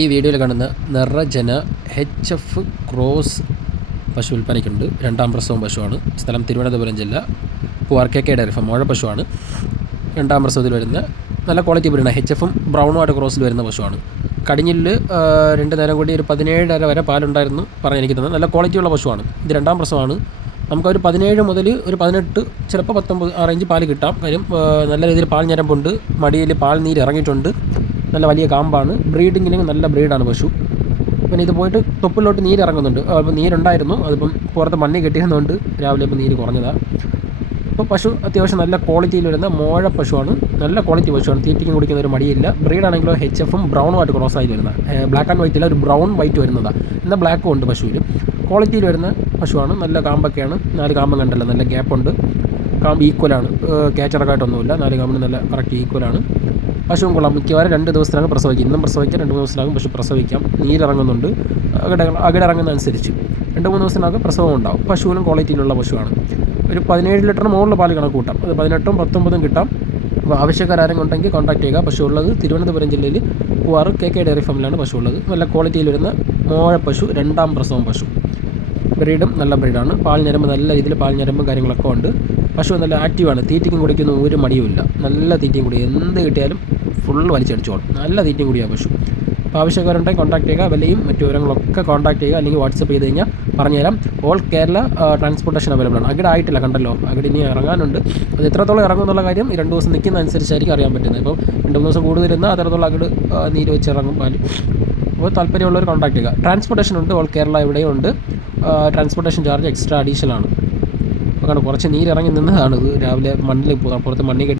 ഈ വീഡിയോയിൽ കാണുന്ന നിറജന എച്ച് എഫ് ക്രോസ് പശു വിൽപ്പനയ്ക്കുണ്ട്. രണ്ടാം പ്രസവം പശുവാണ്. സ്ഥലം തിരുവനന്തപുരം ജില്ല. പൂവാർ കെ കെ ഡയറി മോഴ പശുവാണ്. രണ്ടാം പ്രസവത്തിൽ വരുന്ന നല്ല ക്വാളിറ്റി വരുന്ന എച്ച് എഫും ബ്രൗണുമായിട്ട് ക്രോസിൽ വരുന്ന പശുവാണ്. കടിഞ്ഞിൽ രണ്ട് നേരം കൂടി ഒരു പതിനേഴര വരെ പാലുണ്ടായിരുന്നു പറഞ്ഞ് എനിക്ക് തന്നെ നല്ല ക്വാളിറ്റിയുള്ള പശുവാണ്. ഇത് രണ്ടാം പ്രസവമാണ്. നമുക്ക് ഒരു പതിനേഴ് മുതൽ ഒരു പതിനെട്ട് ചിലപ്പോൾ പത്തൊമ്പത് ആ റേഞ്ച് പാൽ കിട്ടാം. കാര്യം നല്ല രീതിയിൽ പാൽ ഞരമ്പുണ്ട്. മടിയിൽ പാൽ നീര് ഇറങ്ങിയിട്ടുണ്ട്. നല്ല വലിയ കാമ്പാണ്. ബ്രീഡിങ്ങിന് നല്ല ബ്രീഡാണ് പശു. പിന്നെ ഇത് പോയിട്ട് തൊപ്പിലോട്ട് നീര് ഇറങ്ങുന്നുണ്ട്. അപ്പോൾ നീരുണ്ടായിരുന്നു. അതിപ്പം പുറത്ത് മണ്ണി കെട്ടിയതുകൊണ്ട് രാവിലെ ഇപ്പോൾ നീര് കുറഞ്ഞതാണ് ഇപ്പോൾ പശു അത്യാവശ്യം നല്ല ക്വാളിറ്റിയിൽ വരുന്ന മോഴ പശുവാണ്. നല്ല ക്വാളിറ്റി പശുവാണ്. തീറ്റയ്ക്കും കുടിക്കുന്ന ഒരു മടിയില്ല. ബ്രീഡാണെങ്കിലോ എച്ച് എഫും ബ്രൗണുമായിട്ട് ക്രോസ് ആയി വരുന്ന ബ്ലാക്ക് ആൻഡ് വൈറ്റില്ല ഒരു ബ്രൗൺ വൈറ്റ് വരുന്നതാണ് എന്നാൽ ബ്ലാക്കും ഉണ്ട് പശുവിൽ ക്വാളിറ്റിയിൽ വരുന്ന പശുവാണ്. നല്ല കാമ്പൊക്കെയാണ്. നാല് കാമ്പം കണ്ടല്ലോ. നല്ല ഗ്യാപ്പുണ്ട് കാമ്പ് ഈക്വലാണ് ക്യാച്ചറക്കായിട്ടൊന്നുമില്ല നാല് കാമ്പിന് നല്ല കറക്റ്റ് ഈക്വലാണ് പശുവും കൊള്ളാം. മിക്കവാറും രണ്ട് ദിവസത്തിനകം പ്രസവിക്കും. ഇന്നും പ്രസവിക്കാം രണ്ട് ദിവസത്തിനകം പശു പ്രസവിക്കാം. നീരിറങ്ങുന്നുണ്ട്. അകിട അകിടിറങ്ങുന്ന അനുസരിച്ച് രണ്ട് മൂന്ന് ദിവസത്തിനകം പ്രസവം ഉണ്ടാകും പശുവിനും ക്വാളിറ്റിയിലുള്ള പശുവാണ്. ഒരു പതിനേഴ് ലിറ്ററിന് മുകളിൽ പാൽ കണക്ക് കൂട്ടാം. അത് പതിനെട്ടും പത്തൊമ്പതും കിട്ടാം. അപ്പോൾ ആവശ്യക്കാരും ഉണ്ടെങ്കിൽ കോൺടാക്ട് ചെയ്യുക. പശു ഉള്ളത് തിരുവനന്തപുരം ജില്ലയിൽ പൂവാറ് കെ കെ ഡയറി ഫാമിലാണ് പശു ഉള്ളത് നല്ല ക്വാളിറ്റിയിൽ വരുന്ന മോഴ പശു രണ്ടാം പ്രസവം പശു. ബ്രീഡും നല്ല ബ്രീഡാണ്. പാൽ ഞരമ്പ് നല്ല രീതിയിൽ പാൽ ഞരമ്പും കാര്യങ്ങളൊക്കെ ഉണ്ട്. പശു നല്ല ആക്റ്റീവാണ് തീറ്റയ്ക്കും കുടിക്കുന്ന ഒരു മടിയുമില്ല നല്ല തീറ്റിയും കുടി. എന്ത് കിട്ടിയാലും ഫുൾ വലിച്ചടിച്ചോളും. നല്ല തീറ്റിയും കുടിയാ പശു. അപ്പോൾ ആവശ്യക്കാരുണ്ടെങ്കിൽ കോൺടാക്ട് ചെയ്യുക. വിലയും മറ്റു വിവരങ്ങളൊക്കെ കോൺടാക്ട് ചെയ്യുക. അല്ലെങ്കിൽ വാട്സപ്പ് ചെയ്ത് കഴിഞ്ഞാൽ പറഞ്ഞുതരാം. ഓൾ കേരള ട്രാൻസ്പോർട്ടേഷൻ അവൈലബിൾ ആണ്. അകിട് ആയിട്ടില്ല കണ്ടല്ലോ. അകിട് ഇനി ഇറങ്ങാനുണ്ട്. അത് എത്രത്തോളം ഇറങ്ങും എന്നുള്ള കാര്യം രണ്ട് ദിവസം നിൽക്കുന്ന അനുസരിച്ചായിരിക്കും അറിയാൻ പറ്റുന്നത്. ഇപ്പോൾ രണ്ട് മൂന്ന് ദിവസം കൂടുതൽ ഇരുന്നാൽ അത്രത്തോളം അകിട് നീര് വെച്ച് ഇറങ്ങും പാൽ. അപ്പോൾ താല്പര്യമുള്ളവർ കോൺടാക്ട് ചെയ്യുക. ട്രാൻസ്പോർട്ടേഷൻ ഉണ്ട്. ഓൾ കേരള ഇവിടെയും ഉണ്ട്. ട്രാൻസ്പോർട്ടേഷൻ ചാർജ് എക്സ്ട്രാ അഡീഷണൽ ആണ്. അപ്പോൾ കുറച്ച് നീരിറങ്ങി നിന്നതാണ് ഇത്. രാവിലെ മണ്ണിൽ പുറത്ത് മണ്ണി കെട്ടി